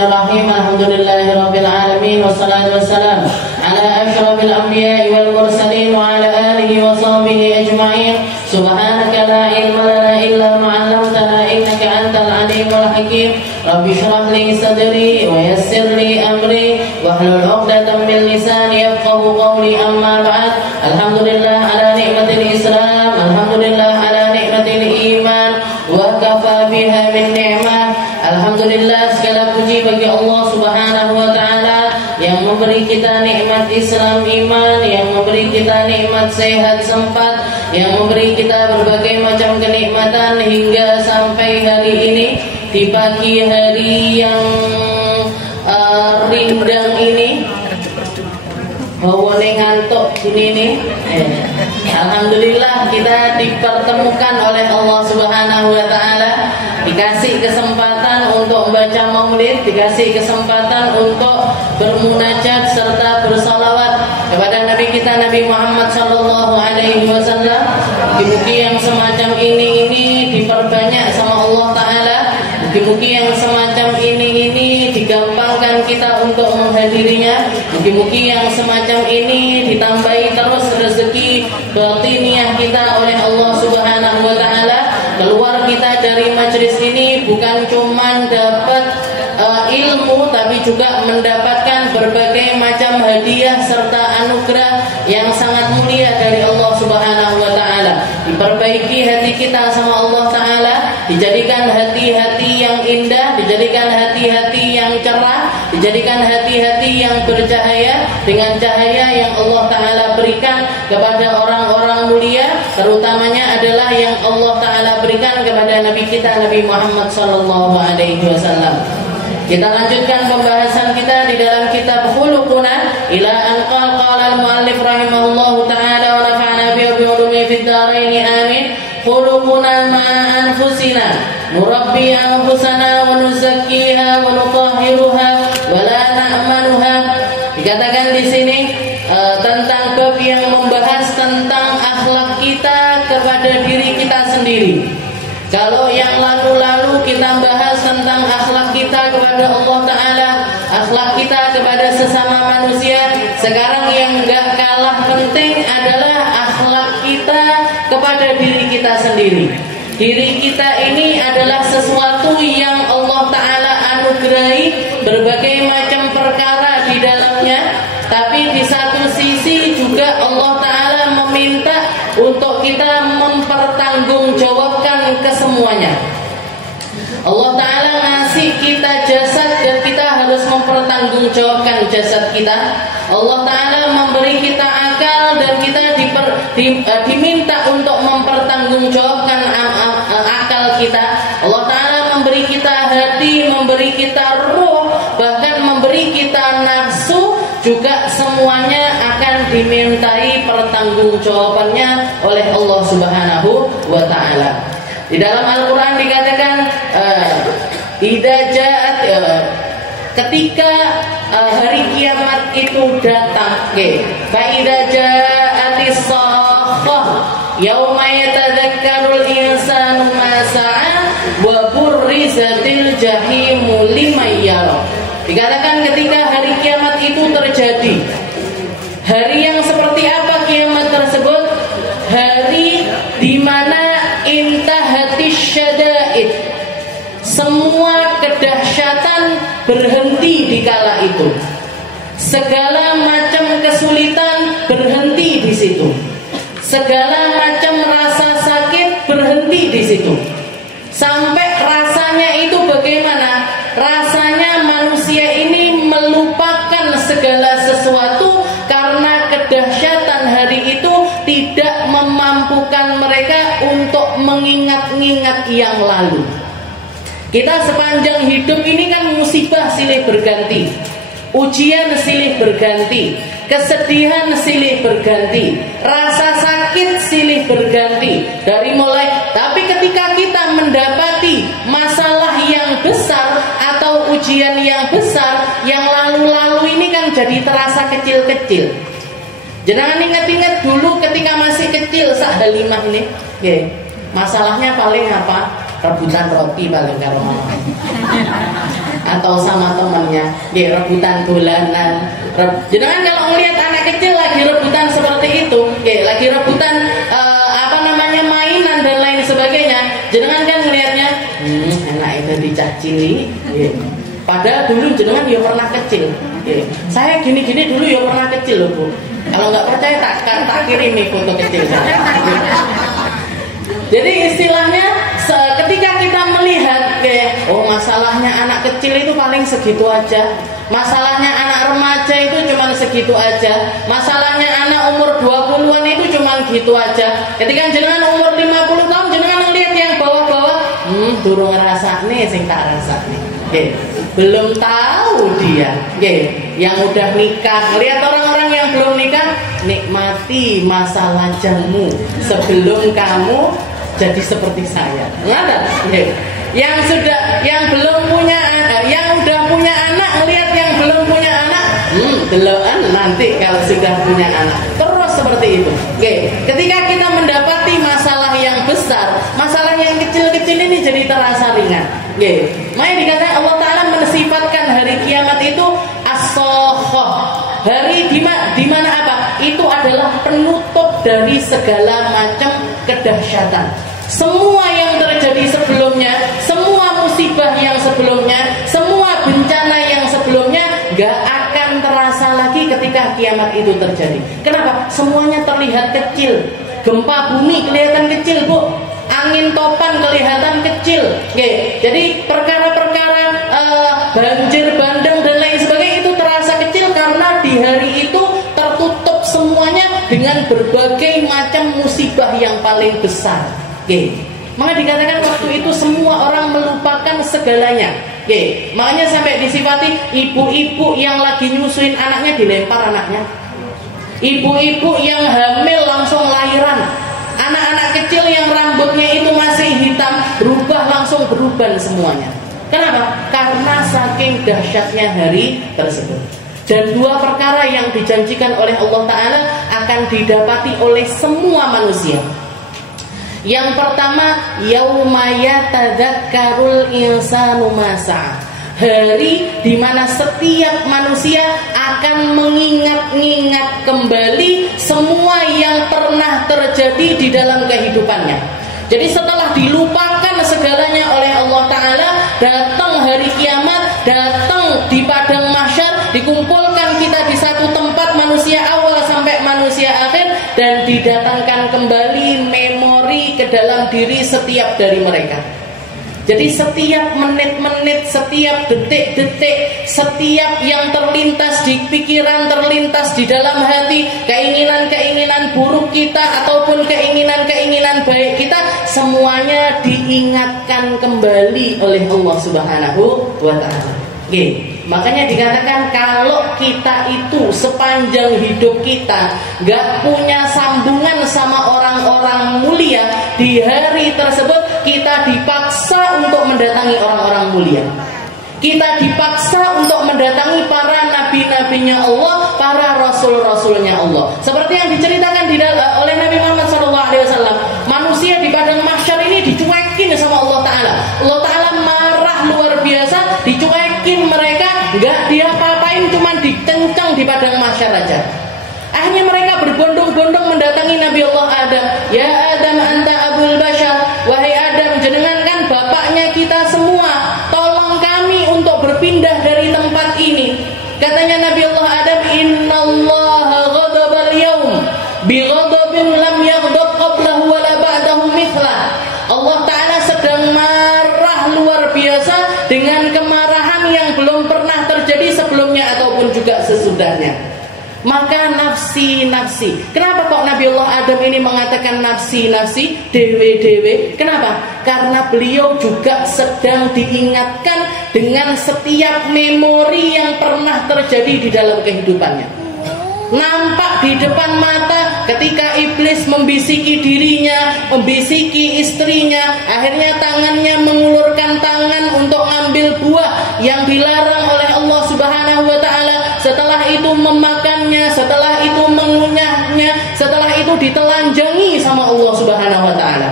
Bismillahirrahmanirrahim. Alhamdulillahirabbil alamin wassalatu wassalamu ala asyrafil anbiya'i wal mursalin wa ala alihi wa sahbihi ajma'in. Subhanaka la ilma lana illa ma 'allamtana innaka antal alimul hakim. Rabbi shrah li sadri wa yassir li amri wahlul 'uqdatam min lisani yafqahu qawli. Amma ba'd. Alhamdulillah ala ni'matil Islam, alhamdulillah ala ni'matil iman wa kafa biha min ni'mah. Alhamdulillah, segala puji bagi Allah Subhanahu wa taala yang memberi kita nikmat Islam iman, yang memberi kita nikmat sehat sempat, yang memberi kita berbagai macam kenikmatan hingga sampai hari ini, di pagi hari yang rindang ini. Bawane ngantuk gini nih. Alhamdulillah kita dipertemukan oleh Allah Subhanahu wa taala, dikasih kesempatan untuk membaca maulid, dikasih kesempatan untuk bermunajat serta bersalawat kepada Nabi kita Nabi Muhammad sallallahu alaihi wasallam. Mugi-mugi yang semacam ini diperbanyak sama Allah taala. Mugi-mugi yang semacam ini digampangkan kita untuk menghadirinya. Mugi-mugi yang semacam ini ditambahi terus rezeki batiniah kita oleh Allah Subhanahu wa taala. Keluar kita dari majelis ini bukan cuma dapat ilmu, tapi juga mendapatkan berbagai macam hadiah serta anugerah yang sangat mulia dari Allah Subhanahu wa taala. Diperbaiki hati kita sama Allah taala, dijadikan hati-hati yang indah, dijadikan hati-hati yang cerah, dijadikan hati-hati yang bercahaya dengan cahaya yang Allah taala berikan kepada orang-orang mulia, terutamanya adalah yang Allah taala berikan kepada Nabi kita Nabi Muhammad sallallahu alaihi wasallam. Kita lanjutkan pembahasan kita di dalam kitab Khuluquna ila an qala al-muallif rahimahullahu taala wa nafa'ana bi ulumi fid dharain amin. Khuluquna ma'a anfusina nurabbi anfusana wa nuzakkiha wa nutahhiruha wa la na'manuha. Dikatakan di sini tentang bab yang membahas tentang akhlak kita kepada diri kita sendiri. Kalau yang lalu-lalu kita bahas tentang akhlak kita kepada Allah Ta'ala, akhlak kita kepada sesama manusia, sekarang yang gak kalah penting adalah akhlak kita kepada diri kita sendiri. Diri kita ini adalah sesuatu yang Allah Ta'ala anugerahi berbagai macam perkara di dalamnya, tapi di satu sisi juga Allah Ta'ala meminta untuk kita mempertanggungjawabkan kesemuanya. Allah Ta'ala ngasih kita jasad dan kita harus mempertanggungjawabkan jasad kita. Allah Ta'ala memberi kita akal dan kita diminta untuk mempertanggungjawabkan akal kita. Allah Ta'ala memberi kita hati, memberi kita ruh, bahkan memberi kita nafsu, juga semuanya akan dimintai pertanggungjawabannya oleh Allah Subhanahu wa taala. Di dalam Al-Qur'an dikatakan ketika hari kiamat itu datang, fa idza ja'atis sakhah yauma yatadzakkarul insanu ma sa'a wa burrizatil jahimu liman yara. Dikatakan ketika hari kiamat itu terjadi. Hari yang seperti apa kiamat tersebut? Hari di mana intahatis syada'id, semua kedahsyatan berhenti di kala itu. Segala macam kesulitan berhenti di situ. Segala macam rasa sakit berhenti di situ. Sampai rasanya itu bagaimana? Rasanya manusia ini melupakan segala sesuatu karena kedahsyatan hari itu tidak memampukan mereka untuk mengingat-ingat yang lalu. Kita sepanjang hidup ini kan musibah silih berganti, ujian silih berganti, kesedihan silih berganti, rasa sakit silih berganti dari mulai. Tapi ketika kita mendapati masalah yang besar atau ujian yang besar, yang lalu-lalu ini kan jadi terasa kecil-kecil. Jangan ingat-ingat dulu ketika masih kecil, Sak Halimah ini, masalahnya paling apa? rebutan roti paling karo mama. Atau sama temennya, rebutan dolanan. Jangan kalau ngelihat anak kecil lagi rebutan seperti itu, lagi rebutan mainan dan lain sebagainya, jenengan kan ngelihatnya, anak itu dicacili. Padahal dulu jenengan ya pernah kecil. Saya gini-gini dulu ya pernah kecil loh Bu. Kalau nggak percaya tak kirim nih foto kecil saya. Jadi istilahnya ketika kita melihat masalahnya anak kecil itu paling segitu aja, masalahnya anak remaja itu cuma segitu aja, masalahnya anak umur 20-an itu cuma gitu aja. Ketika jenengan umur 50 tahun jenengan ngelihat yang bawah-bawah, durung ngrasakne sing tak rasakne. Belum tahu dia. Yang udah nikah, lihat orang-orang yang belum nikah, nikmati masa lajangmu sebelum kamu jadi seperti saya. Nggak. Yang belum punya anak, yang udah punya anak, lihat yang belum punya anak, delokan nanti kalau sudah punya anak. Terus seperti itu. Ketika kita mendapati masalah yang besar, masalah yang kecil-kecil ini jadi terasa ringan. Makanya dikatakan Allah Ta'ala mensifatkan hari kiamat itu as-sakhah. Hari di mana apa? Itu adalah penutup dari segala macam kedahsyatan. Semua yang terjadi sebelumnya, semua musibah yang sebelumnya, semua bencana yang sebelumnya gak akan terasa lagi ketika kiamat itu terjadi. Kenapa? Semuanya terlihat kecil. Gempa bumi kelihatan kecil Bu, angin topan kelihatan kecil. Jadi perkara-perkara banjir bandang dan lain sebagainya itu terasa kecil karena di hari itu tertutup semuanya dengan berbagai macam musibah yang paling besar. Maka dikatakan waktu itu semua orang melupakan segalanya. Makanya sampai disifati ibu-ibu yang lagi nyusuin anaknya dilempar anaknya. Ibu-ibu yang hamil langsung lahiran. Anak-anak kecil yang rambutnya itu masih hitam langsung beruban semuanya. Kenapa? Karena saking dahsyatnya hari tersebut. Dan dua perkara yang dijanjikan oleh Allah Ta'ala akan didapati oleh semua manusia. Yang pertama, yauma yatadzakkarul insanu ma sa'a. Hari di mana setiap manusia akan mengingat-ingat kembali semua yang pernah terjadi di dalam kehidupannya. Jadi setelah dilupakan segalanya oleh Allah Ta'ala, datang hari kiamat, datang di padang mahsyar, dikumpulkan kita di satu tempat, manusia awal sampai manusia akhir, dan didatangkan kembali memori ke dalam diri setiap dari mereka. Jadi setiap menit-menit, setiap detik-detik, setiap yang terlintas di pikiran, terlintas di dalam hati, keinginan-keinginan buruk kita ataupun keinginan-keinginan baik kita, semuanya diingatkan kembali oleh Allah Subhanahu wa Ta'ala. Makanya dikatakan kalau kita itu sepanjang hidup kita gak punya sambungan sama orang-orang mulia, di hari tersebut kita dipaksa untuk mendatangi orang-orang mulia. Kita dipaksa untuk mendatangi para nabi-nabinya Allah, para rasul-rasulnya Allah. Seperti yang diceritakan oleh Nabi Muhammad SAW, manusia di padang mahsyar ini dicuekin sama Allah Ta'ala. Allah Ta'ala marah luar biasa, dicuekin mereka, gak diapa-apain, cuman dikencang di padang mahsyar aja. Akhirnya mereka berbondong-bondong mendatangi Nabi Allah Adam. Ya Adam anta abul bashar, wahai Adam, jenengan kan bapaknya kita semua, tolong kami untuk berpindah dari tempat ini. Katanya Nabi Allah Adam, innallaha ghadabal yaum bi ghadabin lam yaghdab qablahu wa la ba'dahu mithla. Allah Ta'ala sedang marah luar biasa dengan kemarahan yang belum pernah terjadi sebelumnya ataupun juga sesudahnya. Maka nafsi-nafsi. Kenapa kok Nabi Allah Adam ini mengatakan nafsi-nafsi, dewe-dewe? Kenapa? Karena beliau juga sedang diingatkan dengan setiap memori yang pernah terjadi di dalam kehidupannya. Nampak di depan mata ketika iblis membisiki dirinya, membisiki istrinya, akhirnya tangannya mengulurkan tangan untuk ngambil buah yang dilarang oleh Allah Subhanahu wa Ta'ala. Setelah itu memakannya, setelah itu mengunyahnya, setelah itu ditelanjangi sama Allah Subhanahu wa Ta'ala.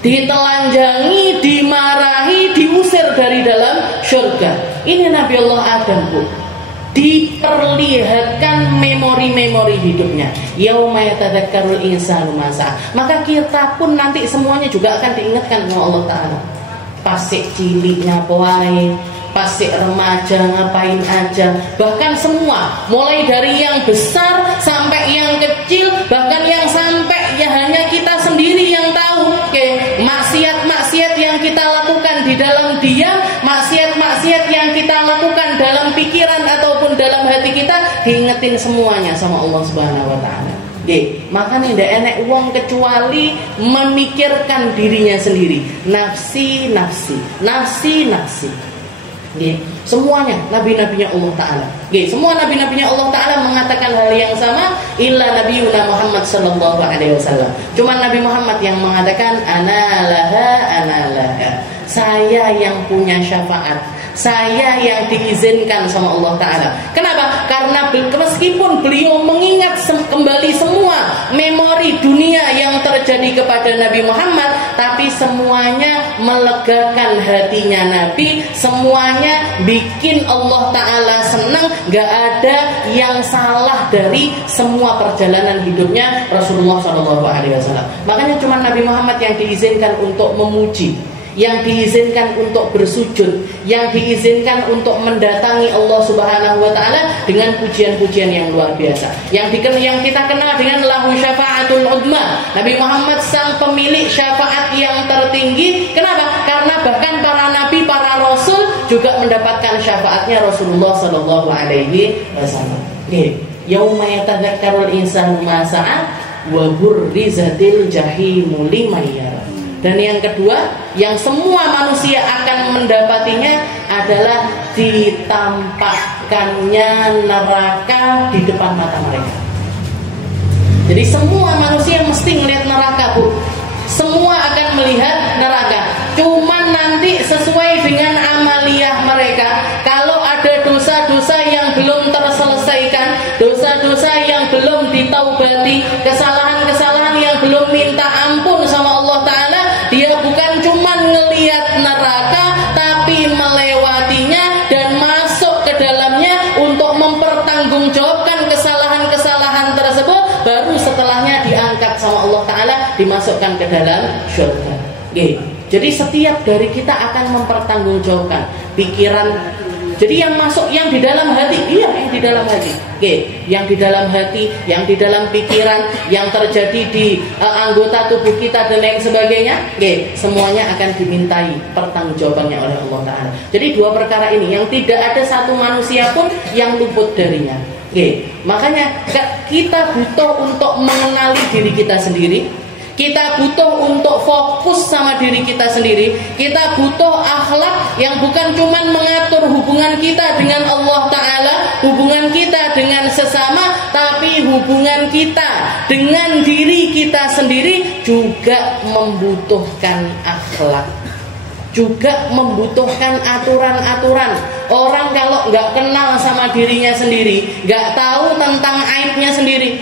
Ditelanjangi dimarahi, diusir dari dalam surga. Ini Nabi Allah Adam, Bu. Diperlihatkan memori-memori hidupnya. Yauma yatadzakkarul insanu ma sa'a. Maka kita pun nanti semuanya juga akan diingatkan oleh Allah Ta'ala. Pasik ciliknya poai, pasik remaja ngapain aja, bahkan semua, mulai dari yang besar sampai yang kecil, bahkan yang sampai ya hanya kita sendiri yang tahu. Maksiat-maksiat yang kita lakukan di dalam diam, maksiat-maksiat yang kita lakukan dalam pikiran ataupun dalam hati kita, diingetin semuanya sama Allah Subhanahu wa taala. Makanya tidak enak uang kecuali memikirkan dirinya sendiri. Nafsi. Semuanya nabi-nabinya Allah Ta'ala. Semua nabi-nabinya Allah Ta'ala mengatakan hal yang sama, illa nabiyuna Muhammad sallallahu alaihi wasallam. Cuma Nabi Muhammad yang mengatakan ana laha. Saya yang punya syafaat, saya yang diizinkan sama Allah Ta'ala. Kenapa? Karena meskipun beliau mengingat kembali semua memori dunia yang terjadi kepada Nabi Muhammad, tapi semuanya melegakan hatinya Nabi, semuanya bikin Allah Ta'ala senang. Gak ada yang salah dari semua perjalanan hidupnya Rasulullah SAW. Makanya cuma Nabi Muhammad yang diizinkan untuk memuji, yang diizinkan untuk bersujud, yang diizinkan untuk mendatangi Allah Subhanahu wa taala dengan pujian-pujian yang luar biasa. Yang kita kenal dengan lahu syafa'atul udma. Nabi Muhammad sang pemilik syafaat yang tertinggi. Kenapa? Karena bahkan para nabi, para rasul juga mendapatkan syafaatnya Rasulullah sallallahu alaihi wasallam. Yauma yatadzakkarul insanu ma sa'a wa burrizatil jahimu liman yara. Dan yang kedua, yang semua manusia akan mendapatinya adalah ditampakkannya neraka di depan mata mereka. Jadi semua manusia mesti melihat neraka, Bu. Semua akan melihat neraka. Cuman nanti sesuai dengan amaliyah mereka. Kalau ada dosa-dosa yang belum terselesaikan, dosa-dosa yang belum ditaubati, kesalahan-kesalahan yang belum minta ampun sama Allah Ta'ala, dia bukan cuma ngelihat neraka, tapi melewatinya dan masuk ke dalamnya untuk mempertanggungjawabkan kesalahan-kesalahan tersebut. Baru setelahnya diangkat sama Allah Ta'ala, dimasukkan ke dalam surga. Jadi setiap dari kita akan mempertanggungjawabkan pikiran. Jadi yang masuk, yang di dalam hati, yang di dalam hati, yang di dalam hati, yang di dalam pikiran, yang terjadi di anggota tubuh kita dan lain sebagainya, semuanya akan dimintai pertanggungjawabannya oleh Allah Ta'ala. Jadi dua perkara ini yang tidak ada satu manusia pun yang luput darinya. Makanya kita butuh untuk mengenali diri kita sendiri. Kita butuh untuk fokus sama diri kita sendiri. Kita butuh akhlak yang bukan cuma mengatur hubungan kita dengan Allah Ta'ala, hubungan kita dengan sesama, tapi hubungan kita dengan diri kita sendiri juga membutuhkan akhlak, juga membutuhkan aturan-aturan. Orang kalau nggak kenal sama dirinya sendiri, nggak tahu tentang aibnya sendiri,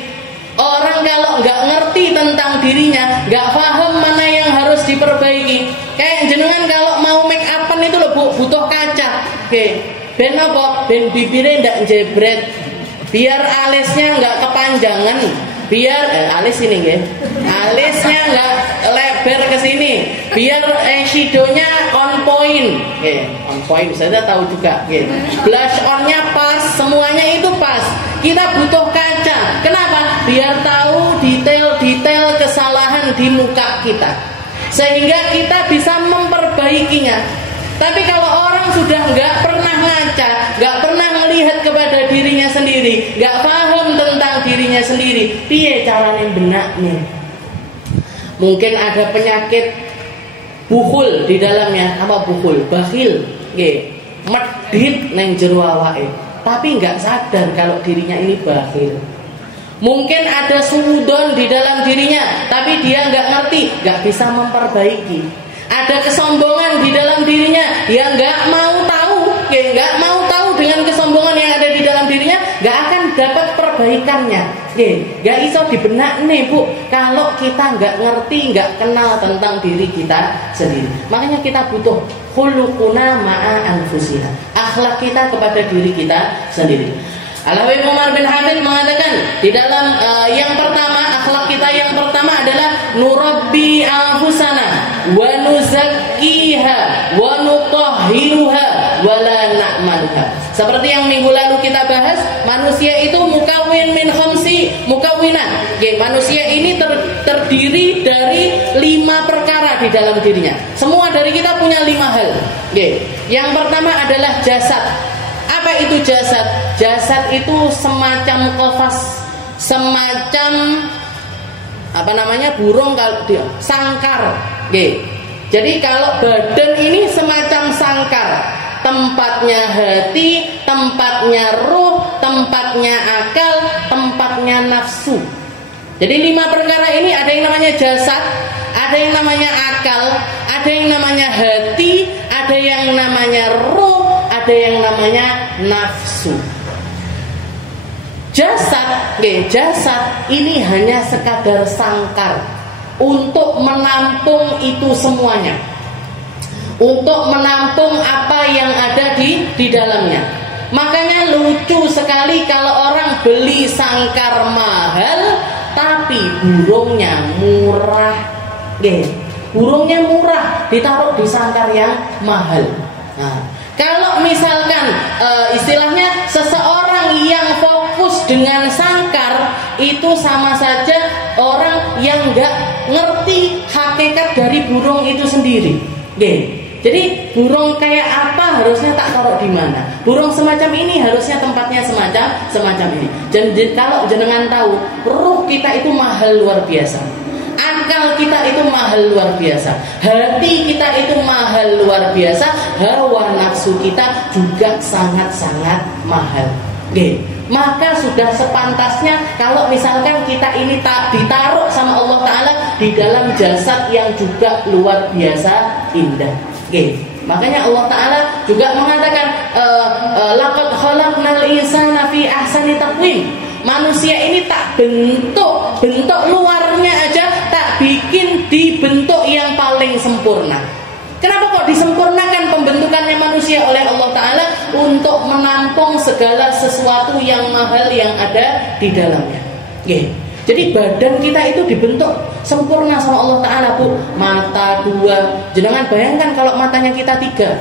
orang kalau nggak ngerti tentang dirinya, nggak paham mana yang harus diperbaiki. Kayak jenengan kalau mau make upan itu loh, Bu, butuh kaca. Ben apa? Ben bibirnya nggak jebret, biar alisnya nggak kepanjangan, biar alis ini alisnya nggak lebar ke sini, biar eyeshadownya on point. On point saya tahu juga. Blush onnya pas, semuanya itu pas. Kita butuh kaca. Kenapa? Biar tahu detail-detail kesalahan di muka kita, sehingga kita bisa memperbaikinya. Tapi kalau orang sudah nggak pernah ngaca, nggak pernah melihat kepada dirinya sendiri, nggak paham tentang dirinya sendiri, piye caranya benaknya? Mungkin ada penyakit bukhul di dalamnya. Apa bukhul? Bakhil. Medit neng jero awake, tapi nggak sadar kalau dirinya ini bakhil. Mungkin ada suudon di dalam dirinya, tapi dia nggak ngerti, nggak bisa memperbaiki. Ada kesombongan di dalam dirinya, dia nggak mau tahu, nggak mau tahu dengan kesombongan yang ada di dalam dirinya, nggak akan dapat kebaikannya. Gak iso dibenak nih Bu, kalau kita nggak ngerti, nggak kenal tentang diri kita sendiri. Makanya kita butuh khuluquna ma'a anfusina, akhlak kita kepada diri kita sendiri. Al-Habib Umar bin Hamid mengatakan di dalam yang pertama, akhlak kita yang pertama adalah nurabbi anfusana wa nuzakkiha wa nutahhiruha wa la na'maluha. Seperti yang minggu lalu kita bahas, manusia itu mukawwin min khamsi mukawwinat. Manusia ini terdiri dari 5 perkara di dalam dirinya. Semua dari kita punya 5 hal. Yang pertama adalah jasad. Apa itu jasad? Jasad itu semacam qafas, semacam burung kalau dia sangkar. Jadi kalau badan ini semacam sangkar, tempatnya hati, tempatnya ruh, tempatnya akal, tempatnya nafsu. Jadi 5 perkara ini ada yang namanya jasad, ada yang namanya akal, ada yang namanya hati, ada yang namanya ruh, ada yang namanya nafsu. Jasad ini hanya sekadar sangkar untuk menampung itu semuanya, untuk menampung apa yang ada di dalamnya. Makanya lucu sekali kalau orang beli sangkar mahal tapi burungnya murah. Burungnya murah ditaruh di sangkar yang mahal. Nah, kalau misalkan istilahnya seseorang yang fokus dengan sangkar, itu sama saja orang yang nggak ngerti hakikat dari burung itu sendiri. Jadi burung kayak apa harusnya tak taruh di mana? Burung semacam ini harusnya tempatnya semacam ini. Jadi kalau jenengan tahu, ruh kita itu mahal luar biasa. Akal kita itu mahal luar biasa, hati kita itu mahal luar biasa, hawa nafsu kita juga sangat-sangat mahal. Maka sudah sepantasnya kalau misalkan kita ini tak ditaruh sama Allah Ta'ala di dalam jasad yang juga luar biasa indah. Makanya Allah Ta'ala juga mengatakan laqad khalaqnal insana fi ahsani taqwim. Manusia ini tak bentuk luarnya aja, tak bikin dibentuk yang paling sempurna. Kenapa kok disempurnakan pembentukannya manusia oleh Allah Ta'ala? Untuk menampung segala sesuatu yang mahal yang ada di dalamnya. Jadi badan kita itu dibentuk sempurna sama Allah Ta'ala Bu. Mata 2, jangan bayangkan kalau matanya kita 3.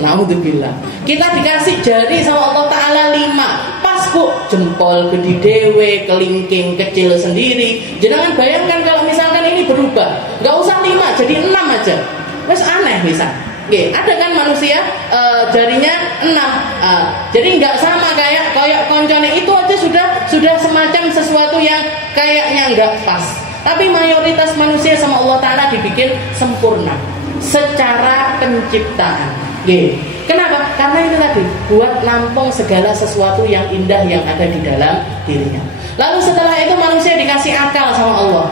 Naudzubillah. Kita dikasih jari sama Allah Ta'ala 5. Pas Bu, jempol gede dewe, kelingking kecil sendiri. Jangan bayangkan kalau misalkan ini berubah, gak usah 5 jadi 6 aja. Wes aneh bisa. Ada kan manusia jarinya 6. Jadi nggak sama kayak koncone itu aja sudah semacam sesuatu yang kayaknya nggak pas. Tapi mayoritas manusia sama Allah Ta'ala dibikin sempurna secara penciptaan. Kenapa? Karena itu tadi, buat nampung segala sesuatu yang indah yang ada di dalam dirinya. Lalu setelah itu manusia dikasih akal sama Allah.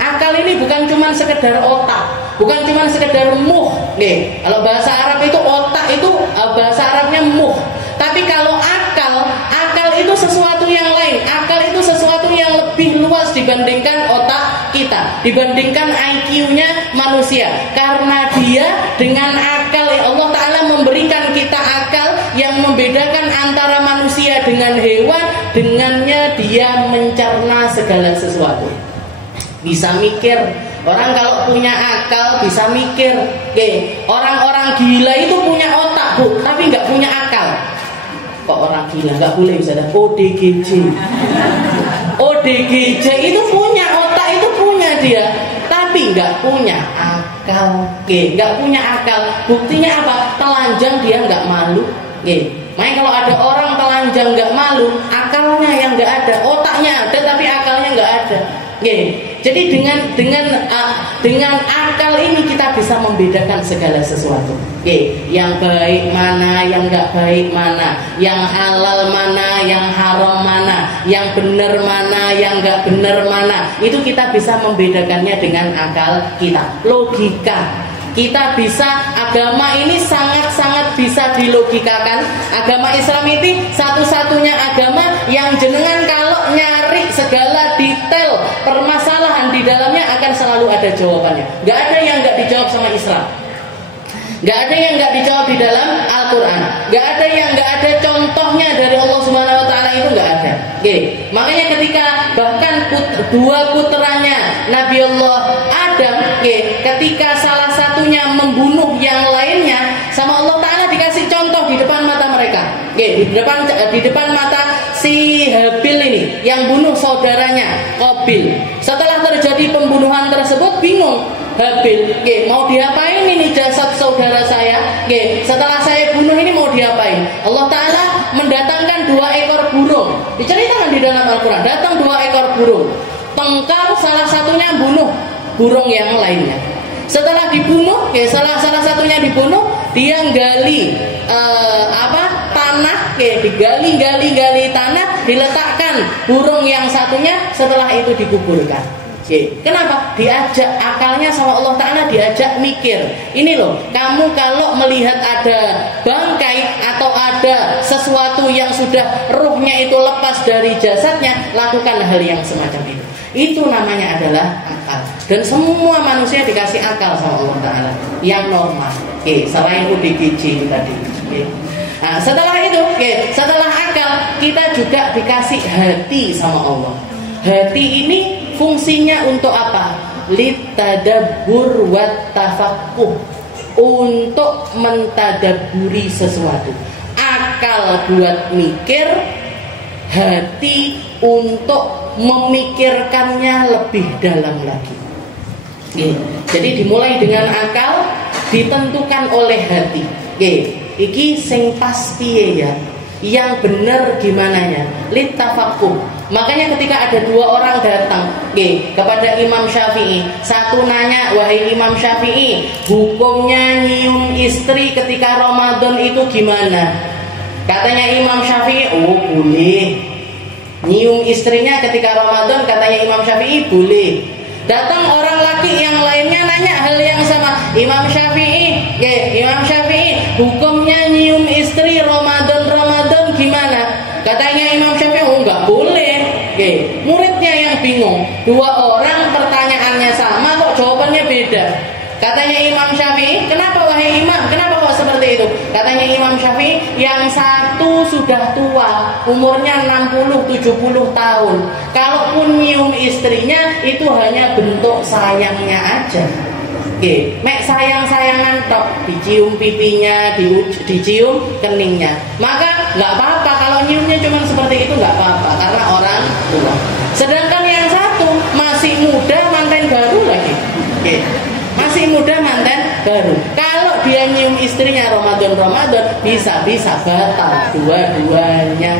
Akal ini bukan cuma sekedar otak, bukan cuma sekedar muh. Kalau bahasa Arab itu otak itu bahasa Arabnya muh. Tapi kalau akal itu sesuatu yang lain. Akal itu sesuatu yang lebih luas dibandingkan otak kita, dibandingkan IQ-nya manusia. Karena dia dengan akal, Allah Ta'ala memberikan kita akal yang membedakan antara manusia dengan hewan. Dengannya dia mencerna segala sesuatu, bisa mikir. Orang kalau punya akal bisa mikir. Orang-orang gila itu punya otak Bu, tapi nggak punya akal. Kok orang gila nggak boleh bisa ada ODGJ itu punya otak, itu punya dia, tapi nggak punya akal. Nggak punya akal. Buktinya apa? Telanjang dia nggak malu. Makanya kalau ada orang telanjang nggak malu, akalnya yang nggak ada, otaknya ada tapi akalnya nggak ada. Jadi dengan akal ini kita bisa membedakan segala sesuatu. Yang baik mana, yang nggak baik mana, yang halal mana, yang haram mana, yang benar mana, yang nggak benar mana. Itu kita bisa membedakannya dengan akal kita, logika. Kita bisa, agama ini sangat-sangat bisa dilogikakan. Agama Islam itu satu-satunya agama yang jenengan kalau nyari segala detail permasalahan di dalamnya akan selalu ada jawabannya. Gak ada yang gak dijawab sama Islam. Gak ada yang gak dijawab di dalam Al-Quran. Gak ada yang gak ada contohnya dari Allah Subhanahu Wa Taala, itu gak ada. Makanya ketika bahkan dua putranya Nabi Allah Adam, ketika salah satunya membunuh yang lainnya, sama Allah Taala dikasih contoh di depan mata mereka. Di depan mata si Habil ini yang bunuh saudaranya Qabil. Setelah terjadi pembunuhan tersebut, bingung Habil, mau diapain ini jasad saudara saya? Setelah saya bunuh ini mau diapain? Allah Ta'ala mendatangkan 2 ekor burung. Diceritakan di dalam Al-Quran, datang 2 ekor burung. Tengkar salah satunya bunuh burung yang lainnya. Setelah dibunuh, salah satunya dibunuh, dia gali tanah, digali tanah, diletakkan burung yang satunya, setelah itu dikuburkan. Kenapa? Diajak akalnya sama Allah Ta'ala, diajak mikir. Ini loh, kamu kalau melihat ada bangkai atau ada sesuatu yang sudah ruhnya itu lepas dari jasadnya, lakukan hal yang semacam itu. Itu namanya adalah akal. Dan semua manusia dikasih akal sama Allah Ta'ala yang normal. Selain UDGJ itu tadi. Nah, setelah itu, setelah akal, kita juga dikasih hati sama Allah. Hati ini fungsinya untuk apa? Litadabbur wat tafaqquh, untuk mentadaburi sesuatu. Akal buat mikir, hati untuk memikirkannya lebih dalam lagi. Jadi dimulai dengan akal, ditentukan oleh hati. Iki sing pasti ya, yang benar gimana ya? Litafaqquh. Makanya ketika ada 2 orang datang kepada Imam Syafi'i, satu nanya, wahai Imam Syafi'i, hukumnya nyium istri ketika Ramadan itu gimana? Katanya Imam Syafi'i, oh boleh. Nyium istrinya ketika Ramadan, katanya Imam Syafi'i, boleh. Datang orang laki yang lainnya nanya hal yang sama, Imam Syafi'i, Imam Syafi'i, hukumnya nyium istri Ramadan gimana? Katanya Imam Syafi'i, oh enggak boleh. Muridnya yang bingung, 2 orang pertanyaannya sama kok jawabannya beda. Katanya Imam Syafi'i, kenapa wahai Imam? Kenapa kok seperti itu? Katanya Imam Syafi'i, yang satu sudah tua, umurnya 60-70 tahun. Kalaupun nyium istrinya, itu hanya bentuk sayangnya aja. Mek sayang-sayangan tok, dicium pipinya, dicium keningnya. Maka nggak apa-apa kalau nyiumnya cuma seperti itu, nggak apa-apa karena orang tua. Sedangkan yang satu masih muda, manten baru lagi. Masih muda, manten baru. Kalau dia nyium istrinya Ramadan bisa batal dua-duanya.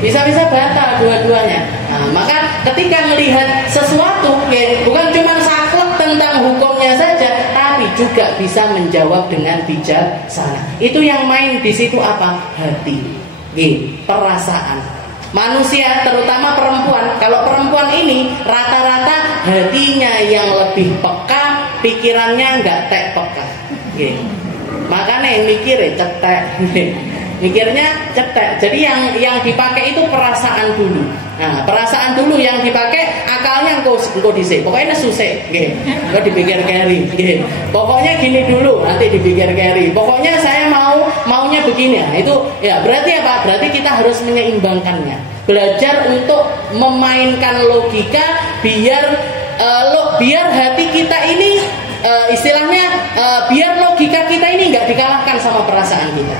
Bisa batal dua-duanya. Nah, maka ketika melihat sesuatu, bukan cuma saklek tentang hukumnya saja, tapi juga bisa menjawab dengan bijaksana. Itu yang main di situ apa? Hati, perasaan. Manusia, terutama perempuan. Kalau perempuan ini rata-rata hatinya yang lebih peka, pikirannya nggak peka. Makanya mikirnya cetek. Mikirnya cetek. Jadi yang dipakai itu perasaan dulu. Nah, perasaan dulu yang dipakai, akalnya engkau dhisik. Pokoknya susah, engkau dipikir keri. Pokoknya gini dulu, nanti dipikir keri. Pokoknya saya maunya begini. Nah, itu ya berarti apa? Berarti kita harus menyeimbangkannya. Belajar untuk memainkan logika biar hati kita ini istilahnya biar logika kita ini nggak dikalahkan sama perasaan kita.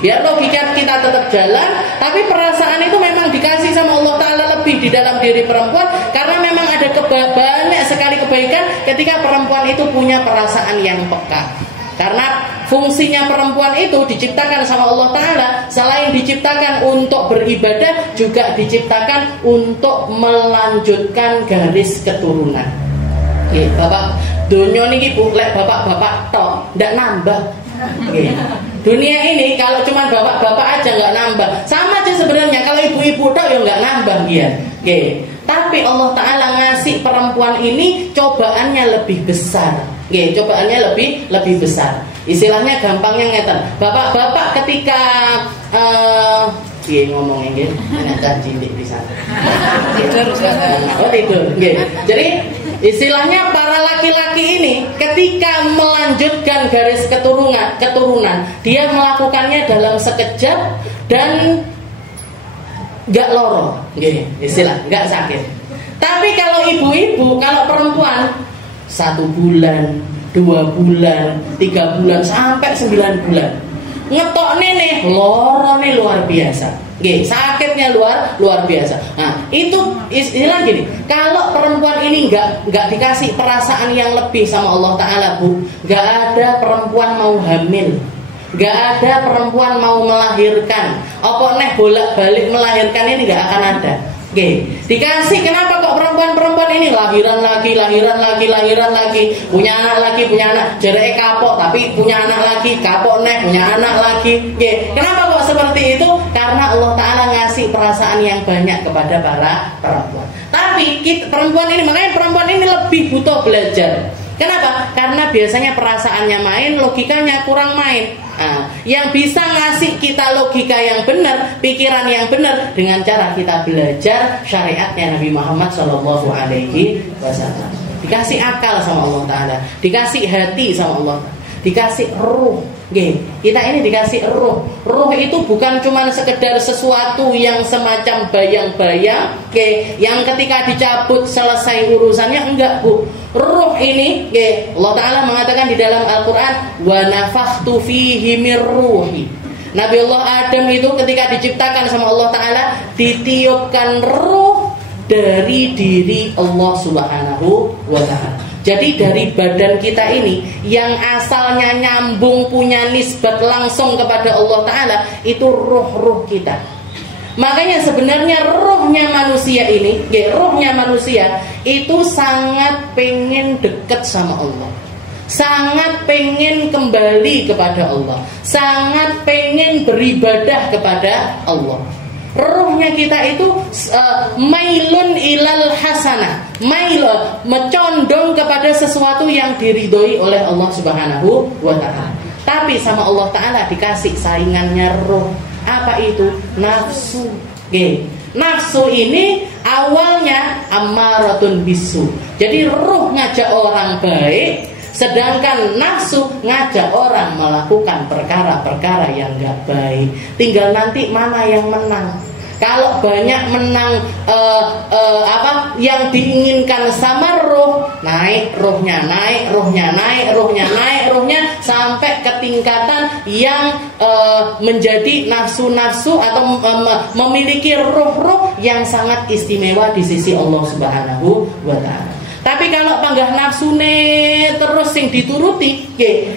Biar logika kita tetap jalan, tapi perasaan itu memang dikasih sama Allah Ta'ala lebih di dalam diri perempuan, karena memang ada banyak sekali kebaikan ketika perempuan itu punya perasaan yang peka. Karena fungsinya perempuan itu diciptakan sama Allah Ta'ala, selain diciptakan untuk beribadah, juga diciptakan untuk melanjutkan garis keturunan. Bapak dunia ini lek bapak-bapak tok ndak nambah. Dunia ini kalau cuma bapak-bapak aja nggak nambah. Sama aja sebenarnya kalau ibu-ibu tok ya nggak nambah dia. Tapi Allah Ta'ala ngasih perempuan ini cobaannya lebih besar. Cobaannya lebih besar. Istilahnya gampangnya ngeten. Bapak-bapak ketika ngomongnya nggih, anak cilik di sana. Tidur oh tidur, nggih. Jadi istilahnya para laki-laki ini ketika melanjutkan garis keturunan, dia melakukannya dalam sekejap dan nggak loro, nggih, istilah nggak sakit. Tapi kalau ibu-ibu, kalau perempuan 1 bulan, 2 bulan, 3 bulan sampai 9 bulan. Ngetokne nih, lorone luar biasa. Nggih, sakitnya luar biasa. Nah, itu istilah gini. Kalau perempuan ini enggak dikasih perasaan yang lebih sama Allah Taala, Bu, enggak ada perempuan mau hamil. Enggak ada perempuan mau melahirkan. Apa neh bolak-balik melahirkan ini enggak akan ada. Oke, dikasih. Kenapa kok perempuan-perempuan ini lahiran lagi, punya anak, jereke kapok tapi punya anak lagi, kapok neh punya anak lagi. Oke, kenapa kok seperti itu? Karena Allah Taala ngasih perasaan yang banyak kepada para perempuan. Tapi perempuan ini, makanya perempuan ini lebih butuh belajar. Kenapa? Karena biasanya perasaannya main, logikanya kurang main. Nah, yang bisa ngasih kita logika yang benar, pikiran yang benar dengan cara kita belajar syariatnya Nabi Muhammad SAW. Dikasih akal sama Allah Taala, dikasih hati sama Allah, dikasih ruh. Kita ini dikasih ruh. Ruh itu bukan cuma sekedar sesuatu yang semacam bayang-bayang, yang ketika dicabut selesai urusannya, enggak, Bu. Ruh ini, Allah Ta'ala mengatakan di dalam Al-Quran, wa nafakhtu fihi mir ruhi. Nabi Allah Adam itu ketika diciptakan sama Allah Ta'ala, ditiupkan ruh dari diri Allah Subhanahu wa Ta'ala. Jadi dari badan kita ini yang asalnya nyambung, punya nisbat langsung kepada Allah Ta'ala, itu ruh-ruh kita. Makanya sebenarnya ruhnya manusia ini, ruhnya manusia itu sangat pengen dekat sama Allah, sangat pengen kembali kepada Allah, sangat pengen beribadah kepada Allah. Ruhnya kita itu mailun ilal hasanah, mencondong kepada sesuatu yang diridhoi oleh Allah Subhanahu wa Ta'ala. Tapi sama Allah Ta'ala dikasih saingannya ruh. Apa itu? Nafsu. Nafsu ini awalnya ammaratun bisu. Jadi ruh ngajak orang baik, sedangkan nafsu ngajak orang melakukan perkara-perkara yang gak baik. Tinggal nanti mana yang menang. Kalau banyak menang yang diinginkan sama ruh, naik ruhnya sampai ke tingkatan yang menjadi nafsu-nafsu atau memiliki ruh-ruh yang sangat istimewa di sisi Allah Subhanahu wa Ta'ala. Tapi kalau panggah nafsune terus sing dituruti,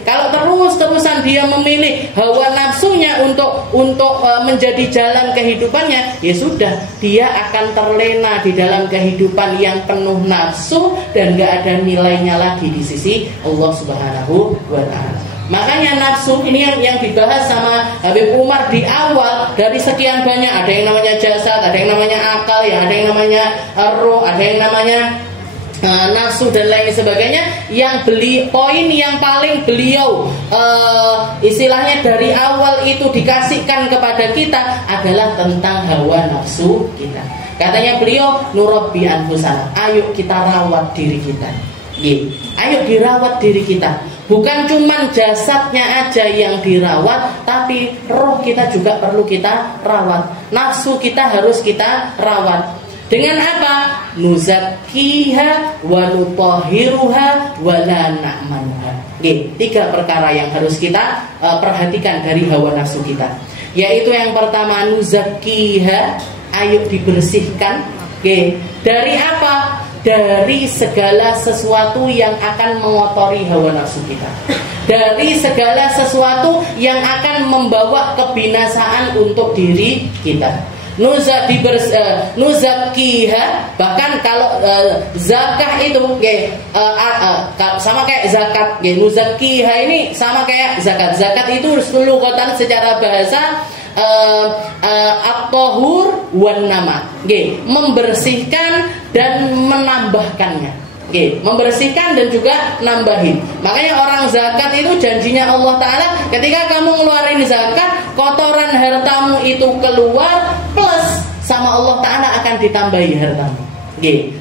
kalau terus-terusan dia memilih hawa nafsunya untuk menjadi jalan kehidupannya, ya sudah, dia akan terlena di dalam kehidupan yang penuh nafsu dan gak ada nilainya lagi di sisi Allah Subhanahu wa Ta'ala. Makanya nafsu ini yang dibahas sama Habib Umar di awal, dari sekian banyak, ada yang namanya jasad, ada yang namanya akal, ya ada yang namanya roh, ada yang namanya nafsu dan lain sebagainya. Poin yang paling beliau istilahnya dari awal itu dikasihkan kepada kita adalah tentang hawa nafsu kita. Katanya beliau, nurabbi anfusana, ayo kita rawat diri kita. Ayo dirawat diri kita. Bukan cuma jasadnya aja yang dirawat, tapi roh kita juga perlu kita rawat. Nafsu kita harus kita rawat. Dengan apa? Nuzakkiha wa nutahhiruha wa la na'manuha. 3 perkara yang harus kita perhatikan dari hawa nafsu kita. Yaitu yang pertama, nuzakkiha, ayo dibersihkan. Dari apa? Dari segala sesuatu yang akan mengotori hawa nafsu kita. Dari segala sesuatu yang akan membawa kebinasaan untuk diri kita. Nuzakkiha, bahkan kalau zakah itu sama kayak zakat. Nuzakkiha ini sama kayak zakat. Zakat itu lughatan secara bahasa at-tahur wan nama, membersihkan dan menambahkannya. membersihkan dan juga nambahin. Makanya orang zakat itu janjinya Allah Ta'ala, ketika kamu ngeluarin zakat, kotoran hartamu itu keluar, plus sama Allah Ta'ala akan ditambahi hartamu.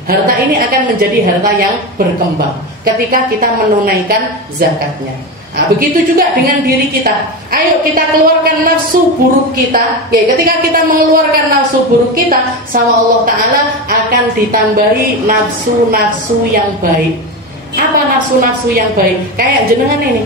Harta ini akan menjadi harta yang berkembang ketika kita menunaikan zakatnya. Nah, begitu juga dengan diri kita. Ayo kita keluarkan nafsu buruk kita. Ketika kita mengeluarkan nafsu buruk kita, sama Allah Ta'ala akan ditambahi nafsu-nafsu yang baik. Apa nafsu-nafsu yang baik? Kayak jenengan ini,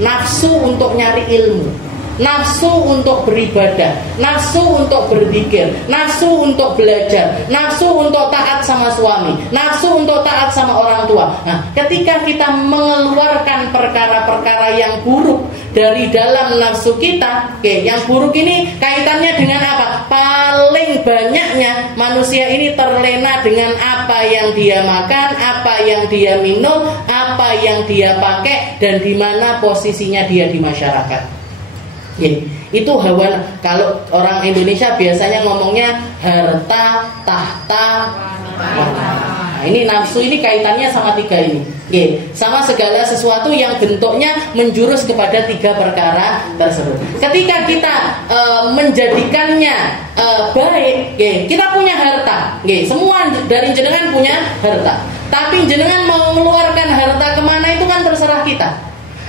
nafsu untuk nyari ilmu, nafsu untuk beribadah, nafsu untuk berzikir, nafsu untuk belajar, nafsu untuk taat sama suami, nafsu untuk taat sama orang tua. Nah, ketika kita mengeluarkan perkara-perkara yang buruk dari dalam nafsu kita, yang buruk ini kaitannya dengan apa? Paling banyaknya manusia ini terlena dengan apa yang dia makan, apa yang dia minum, apa yang dia pakai, dan di mana posisinya dia di masyarakat. Itu hawa. Kalau orang Indonesia biasanya ngomongnya harta, tahta, nah, ini nafsu ini kaitannya sama tiga ini. Sama segala sesuatu yang bentuknya menjurus kepada tiga perkara tersebut. Ketika kita menjadikannya baik, kita punya harta. Semua dari jenengan punya harta. Tapi jenengan mau mengeluarkan harta kemana itu kan terserah kita.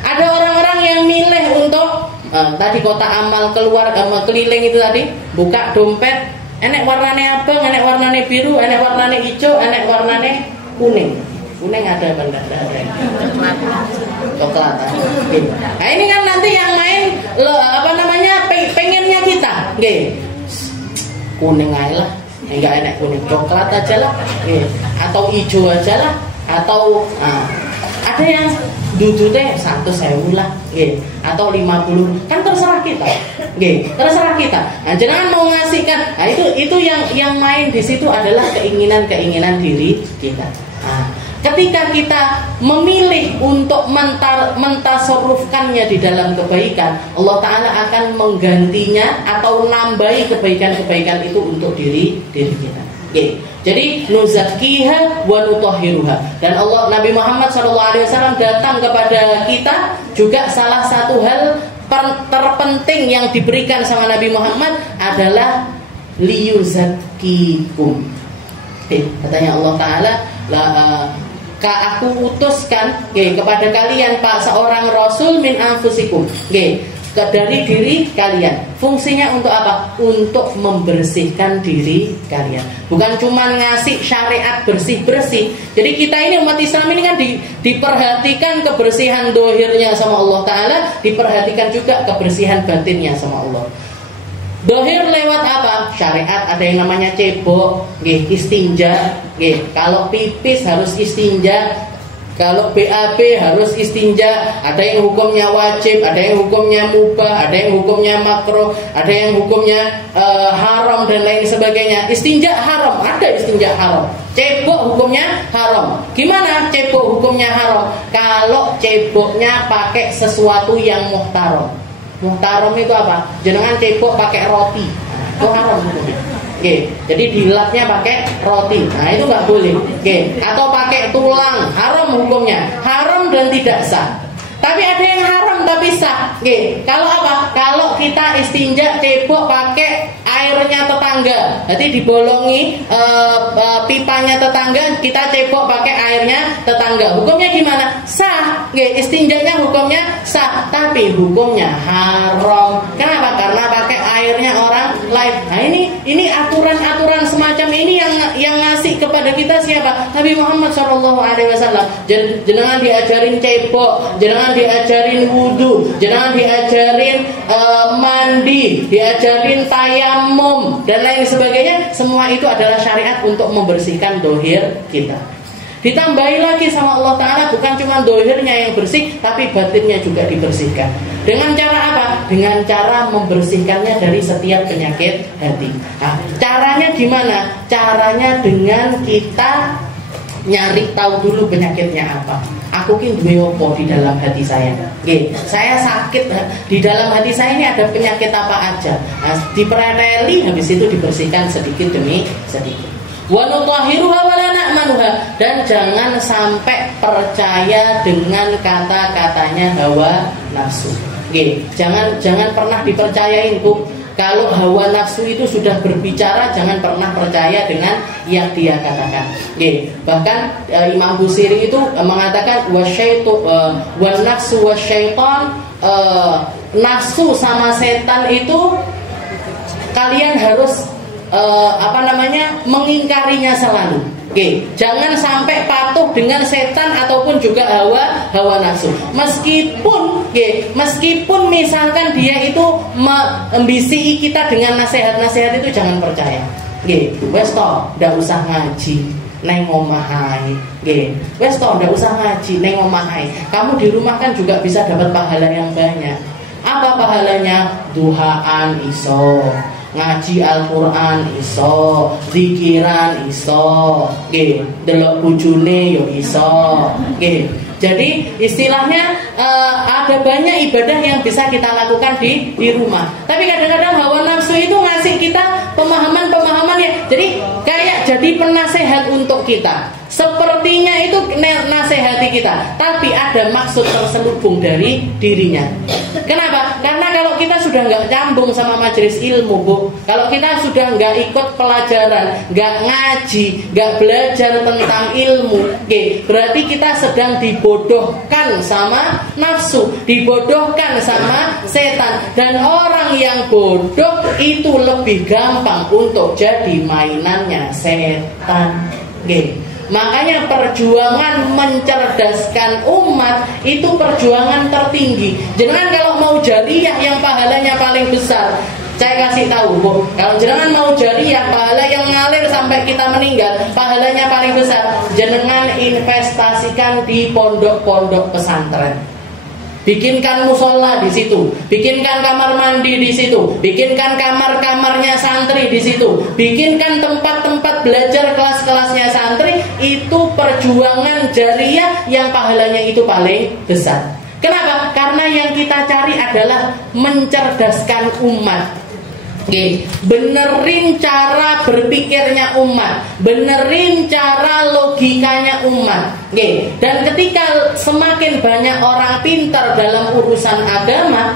Ada orang-orang yang milih untuk tadi kotak amal keluar keliling itu tadi, buka dompet, enek warnane abang, enek warnane biru, enek warnane hijau, enek warnane kuning. Kuning ada benda coklat. Nah ini kan nanti yang main pengennya kita, kuning aja lah, enggak enek kuning, coklat aja lah, atau hijau aja lah, atau ada yang duduknya 100.000 lah, atau 50, kan terserah kita, terserah kita. Nah, jangan mau ngasihkan. Nah, itu yang main di situ adalah keinginan diri kita. Nah, ketika kita memilih untuk mentasarrufkannya di dalam kebaikan, Allah Ta'ala akan menggantinya atau nambahi kebaikan-kebaikan itu untuk diri kita. Jadi nuzakkiha wa nutahhiruha. Dan Allah, Nabi Muhammad SAW datang kepada kita juga salah satu hal terpenting yang diberikan sama Nabi Muhammad adalah liyuzakkikum. Katanya Allah Ta'ala, aku utuskan kepada kalian seorang rasul min anfusikum, dari diri kalian. Fungsinya untuk apa? Untuk membersihkan diri kalian. Bukan cuma ngasih syariat bersih-bersih. Jadi kita ini umat Islam ini kan diperhatikan kebersihan dohirnya sama Allah Ta'ala, diperhatikan juga kebersihan batinnya sama Allah. Dohir lewat apa? Syariat ada yang namanya cebok, istinja. Kalau pipis harus istinja. Kalau BAB harus istinja. Ada yang hukumnya wajib, ada yang hukumnya mubah, ada yang hukumnya makruh, ada yang hukumnya haram dan lain sebagainya. Istinja haram, ada istinja haram. Cebok hukumnya haram. Gimana cebok hukumnya haram? Kalau ceboknya pakai sesuatu yang muhtaram. Muhtaram itu apa? Jenengan cebok pakai roti, itu haram hukumnya. Jadi dilapnya pakai roti, nah itu nggak boleh. Atau pakai tulang, haram hukumnya, haram dan tidak sah. Tapi ada yang haram tapi sah. Kalau apa? Kalau kita istinja cebok pakai airnya tetangga, jadi dibolongi pipanya tetangga, kita cebok pakai airnya tetangga. Hukumnya gimana? Sah. Istinjanya hukumnya sah, tapi hukumnya haram. Kenapa? Karena pakai airnya orang lain. Nah ini aturan-aturan semacam ini yang ngasih kepada kita siapa? Nabi Muhammad SAW. Jangan diajarin cebok, jangan diajarin wudu, jangan diajarin mandi, diajarin tayamum dan lain sebagainya. Semua itu adalah syariat untuk membersihkan dohir kita. Ditambahi lagi sama Allah Ta'ala, bukan cuma dohirnya yang bersih, tapi batinnya juga dibersihkan. Dengan cara apa? Dengan cara membersihkannya dari setiap penyakit hati. Nah, caranya gimana? Caranya dengan kita nyari tahu dulu penyakitnya apa. Aku ki duwe opo di dalam hati saya. Saya sakit di dalam hati saya ini, ada penyakit apa aja. Nah, dipereleli, habis itu dibersihkan sedikit demi sedikit. wa nutahhiruha wa la na'manuha, dan jangan sampai percaya dengan kata-katanya hawa nafsu. Oke, jangan pernah dipercayain Bu. Kalau hawa nafsu itu sudah berbicara, jangan pernah percaya dengan yang dia katakan. Oke, bahkan Imam Busiri itu mengatakan wa nafsu wa syaitan, nafsu sama setan itu kalian harus mengingkarinya selalu. Oke, jangan sampai patuh dengan setan ataupun juga hawa nafsu. Meskipun misalkan dia itu membisi kita dengan nasihat-nasihat itu, jangan percaya. Oke, wes toh, ndak usah ngaji neng omahai. Oke, wes toh, ndak usah ngaji neng omahai. Kamu di rumah kan juga bisa dapat pahala yang banyak. Apa pahalanya? Duhaan iso, ngaji Al-Quran iso, zikiran iso, delok bojone yo iso. Jadi istilahnya ada banyak ibadah yang bisa kita lakukan di rumah. Tapi kadang-kadang hawa nafsu itu ngasih kita pemahaman-pemahaman ya. Jadi kayak jadi penasehat untuk kita. Sepertinya itu nasihati kita, tapi ada maksud terselubung dari dirinya. Kenapa? Karena kalau kita sudah nggak nyambung sama majelis ilmu, Bu, kalau kita sudah nggak ikut pelajaran, nggak ngaji, nggak belajar tentang ilmu, berarti kita sedang dibodohkan sama nafsu, dibodohkan sama setan. Dan orang yang bodoh itu lebih gampang untuk jadi mainannya setan. Makanya perjuangan mencerdaskan umat itu perjuangan tertinggi. Jangan kalau mau jariyah yang pahalanya paling besar, saya kasih tahu Bu, kalau jenengan mau jariyah pahala yang ngalir sampai kita meninggal, pahalanya paling besar, jenengan investasikan di pondok-pondok pesantren. Bikinkan musola di situ, bikinkan kamar mandi di situ, bikinkan kamar-kamarnya santri di situ, bikinkan tempat-tempat belajar kelas-kelasnya santri. Itu perjuangan jariyah yang pahalanya itu paling besar. Kenapa? Karena yang kita cari adalah mencerdaskan umat. Benerin cara berpikirnya umat, benerin cara logikanya umat. Dan ketika semakin banyak orang pintar dalam urusan agama,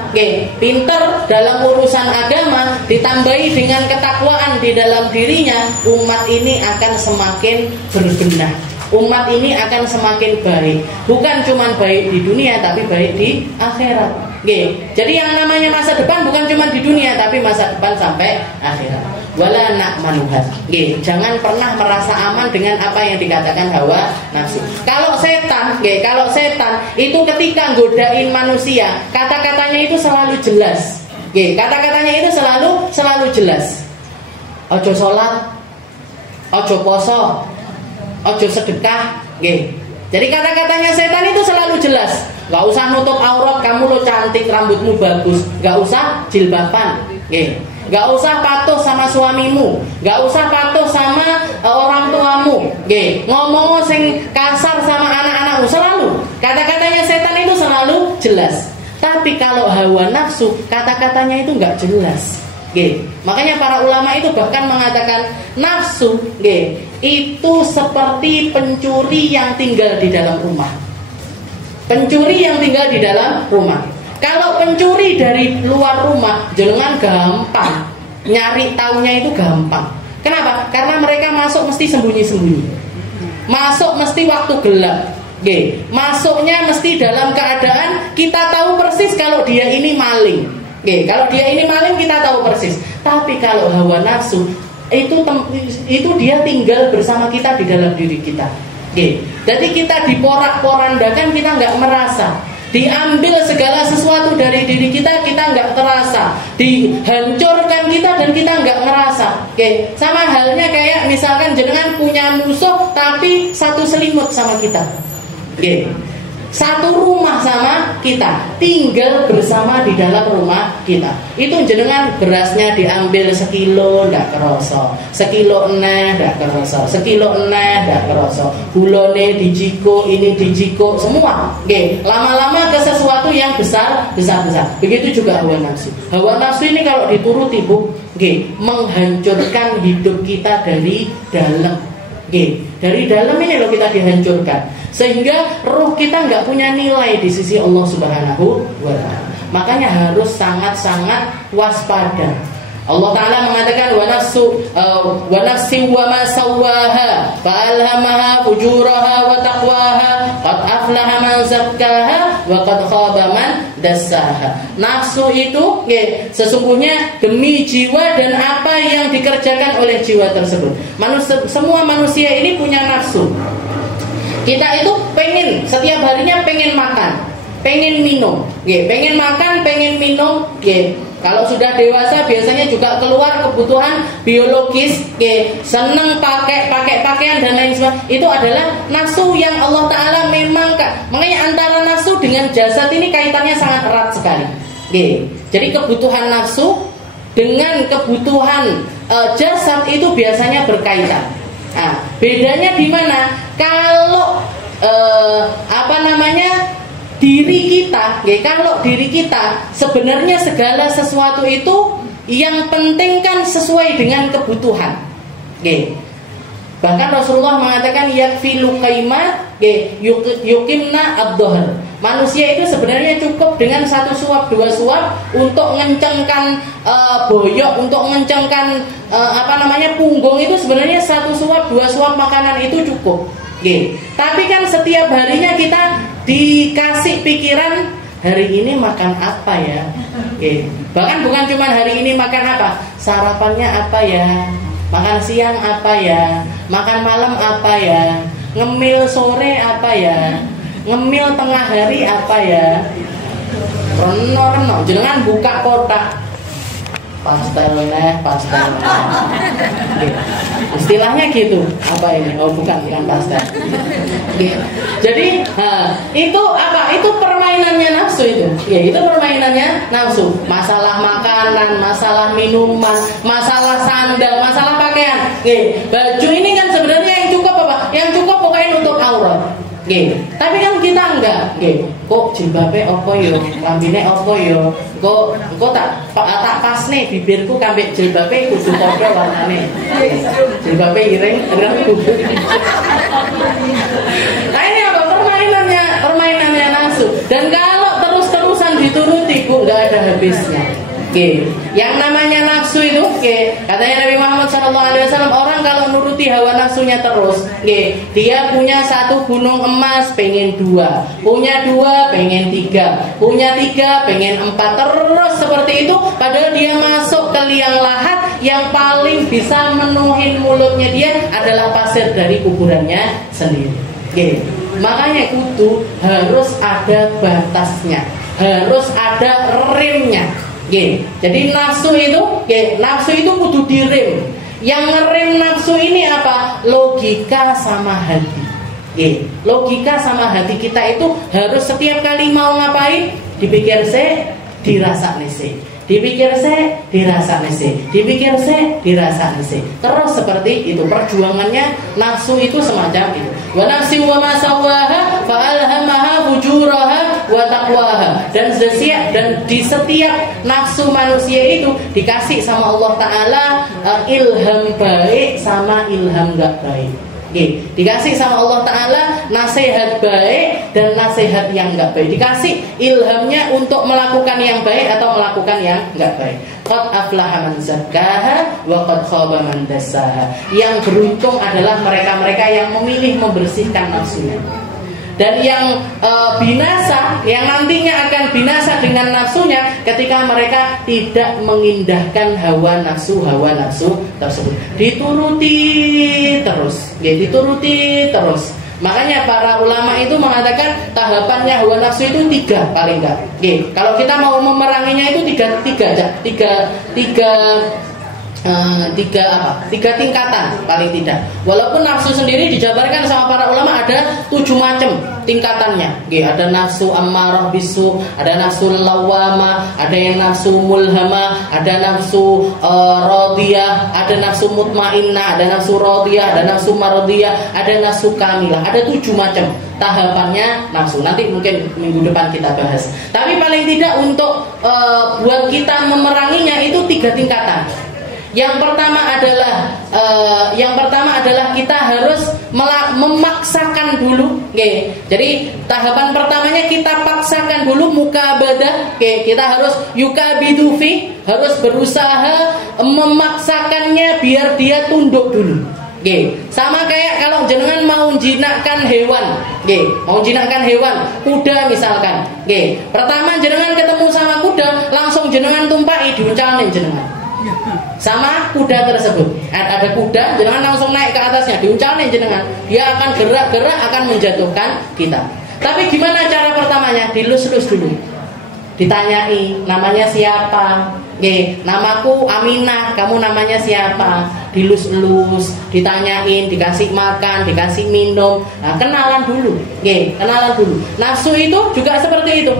pintar dalam urusan agama ditambahi dengan ketakwaan di dalam dirinya, umat ini akan semakin berbenah. Umat ini akan semakin baik. Bukan cuma baik di dunia, tapi baik di akhirat. Jadi yang namanya masa depan bukan cuma di dunia, tapi masa depan sampai akhirat. Wala na'manuha. Jangan pernah merasa aman dengan apa yang dikatakan hawa nafsu. Kalau setan itu ketika godain manusia, kata-katanya itu selalu jelas. Kata-katanya itu selalu jelas. Ojo sholat, ojo poso, ojo sedekah. Jadi kata-katanya setan itu selalu jelas. Gak usah nutup aurat, kamu lo cantik, rambutmu bagus. Gak usah jilbaban. Gak usah patuh sama suamimu, gak usah patuh sama orang tuamu. Ngomong sing kasar sama anak-anakmu. Selalu kata-katanya setan itu selalu jelas. Tapi kalau hawa nafsu, kata-katanya itu gak jelas. Makanya para ulama itu bahkan mengatakan nafsu itu seperti pencuri yang tinggal di dalam rumah. Pencuri yang tinggal di dalam rumah. Kalau pencuri dari luar rumah, jangan gampang nyari taunya, itu gampang. Kenapa? Karena mereka masuk mesti sembunyi-sembunyi. Masuk mesti waktu gelap. Masuknya mesti dalam keadaan kita tahu persis kalau dia ini maling. Kalau dia ini maling kita tahu persis. Tapi kalau hawa nafsu itu dia tinggal bersama kita di dalam diri kita. Jadi kita diporak-porandakan, kita nggak merasa. Diambil segala sesuatu dari diri kita, kita nggak terasa. Dihancurkan kita dan kita nggak ngerasa. Sama halnya kayak misalkan jenengan punya musuh tapi satu selimut sama kita. satu rumah sama kita, tinggal bersama di dalam rumah kita. Itu jenengan berasnya diambil sekilo ndak kerasa, sekilo eneh ndak kerasa, sekilo eneh ndak kerasa, gulone dijiko, ini dijiko semua. Nggih, lama-lama ke sesuatu yang besar. Begitu juga hawa nafsu. Hawa nafsu ini kalau dituruti, Bu, nggih, menghancurkan hidup kita dari dalam. Dari dalam ini loh kita dihancurkan, sehingga ruh kita nggak punya nilai di sisi Allah Subhanahu wa Ta'ala. Makanya harus sangat-sangat waspada. Allah Ta'ala mengatakan wa nafsi wa ma sawwaha fa alhamaha fujuraha wa taqwaha qad aflaha man zakkaha wa qad khaba man dassaha. Nafsu itu sesungguhnya demi jiwa dan apa yang dikerjakan oleh jiwa tersebut. Semua manusia ini punya nafsu. Kita itu pengen, setiap harinya pengen makan, pengen minum, pengen makan, pengen minum. Kalau sudah dewasa biasanya juga keluar kebutuhan biologis, seneng pakai pakaian dan lain sebagainya. Itu adalah nafsu yang Allah Ta'ala memang, makanya antara nafsu dengan jasad ini kaitannya sangat erat sekali. Jadi kebutuhan nafsu dengan kebutuhan jasad itu biasanya berkaitan. Nah, bedanya di mana? Kalau diri kita, kalau diri kita sebenarnya segala sesuatu itu yang penting kan sesuai dengan kebutuhan. Bahkan Rasulullah mengatakan yakfilu qaimat yukimna ad-dhahr. Manusia itu sebenarnya cukup dengan 1 suap 2 suap untuk mengencangkan boyok, untuk mengencangkan punggung. Itu sebenarnya 1 suap 2 suap makanan itu cukup. Tapi kan setiap harinya kita dikasih pikiran hari ini makan apa ya. Bahkan bukan cuma hari ini makan apa, sarapannya apa ya, makan siang apa ya, makan malam apa ya, ngemil sore apa ya, ngemil tengah hari apa ya. Reno jenengan buka kotak pastel. Istilahnya gitu. Apa ini? Oh bukan pastel. Jadi itu apa? Itu permainannya nafsu itu. Itu permainannya nafsu. Masalah makanan, masalah minuman, masalah sandal, masalah pakaian. Baju ini kan sebenarnya yang cukup apa? Yang cukup pokoknya untuk aurat. Tapi kan kita enggak. Kok jilbabe opo yo, lambine opo yo, kok tak pasne bibirku kambek jilbabe kudu padha warnane. Jilbabe ireng kudu. Nah ini apa permainannya nafsu. Dan kalau terus-terusan dituruti, Bu, enggak ada habisnya. Yang namanya nafsu itu, katanya Nabi Muhammad SAW, orang kalau nuruti hawa nafsunya terus, dia punya 1 gunung emas pengen 2, punya 2 pengen 3, punya 3 pengen 4, terus seperti itu. Padahal dia masuk ke liang lahat yang paling bisa menuhin mulutnya dia adalah pasir dari kuburannya sendiri. Makanya kudu harus ada batasnya, harus ada remnya. Jadi nafsu itu kudu direm. Yang ngerem nafsu ini apa? Logika sama hati. Logika sama hati kita itu harus setiap kali mau ngapain dipikir se, dirasa nese. Dipikir se, dirasa nese. Dipikir se, dirasa nese. Terus seperti itu perjuangannya nafsu itu semacam itu. Wa nafsi wa ma sawwaha fa alhamaha fujuraha wa taqwaha. Dan di setiap nafsu manusia itu dikasih sama Allah Ta'ala ilham baik sama ilham gak baik. Dikasih sama Allah Ta'ala nasihat baik dan nasihat yang gak baik. Dikasih ilhamnya untuk melakukan yang baik atau melakukan yang gak baik. Qad aflaha man zakkaha wa qad khaba man dassaha. Yang beruntung adalah mereka-mereka yang memilih membersihkan nafsunya. Dan yang binasa, yang nantinya akan binasa dengan nafsunya ketika mereka tidak mengindahkan hawa nafsu tersebut. Dituruti terus. Makanya para ulama itu mengatakan tahapannya hawa nafsu itu 3 paling enggak. Kalau kita mau memeranginya itu tiga tiga tingkatan paling tidak. Walaupun nafsu sendiri dijabarkan sama para ulama ada 7 macam tingkatannya. Ada nafsu ammarah bisu, ada nafsu lawama, ada yang nafsu mulhama, ada nafsu radiyah, ada nafsu mutmainnah, ada nafsu radiyah, ada nafsu maradiyah, ada nafsu kamilah. Ada 7 macam tahapannya nafsu. Nanti mungkin minggu depan kita bahas. Tapi paling tidak untuk buat kita memeranginya itu 3 tingkatan. Yang pertama adalah kita harus memaksakan dulu. Jadi tahapan pertamanya kita paksakan dulu mukabadah. Kita harus yukabidufi, harus berusaha memaksakannya biar dia tunduk dulu. Sama kayak kalau jenengan mau jinakkan hewan, mau jinakkan hewan, kuda misalkan. Pertama jenengan ketemu sama kuda, langsung jenengan tumpai diuncalin jenengan sama kuda tersebut. Ada kuda, jenengan langsung naik ke atasnya, diuncalin jenengan, dia akan gerak-gerak, akan menjatuhkan kita. Tapi gimana cara pertamanya? Dilus-lus dulu, ditanyai namanya siapa. Namaku Aminah, kamu namanya siapa? Dilus-lus, ditanyain, dikasih makan, dikasih minum. Nah, kenalan dulu. Kenalan dulu. Nafsu itu juga seperti itu.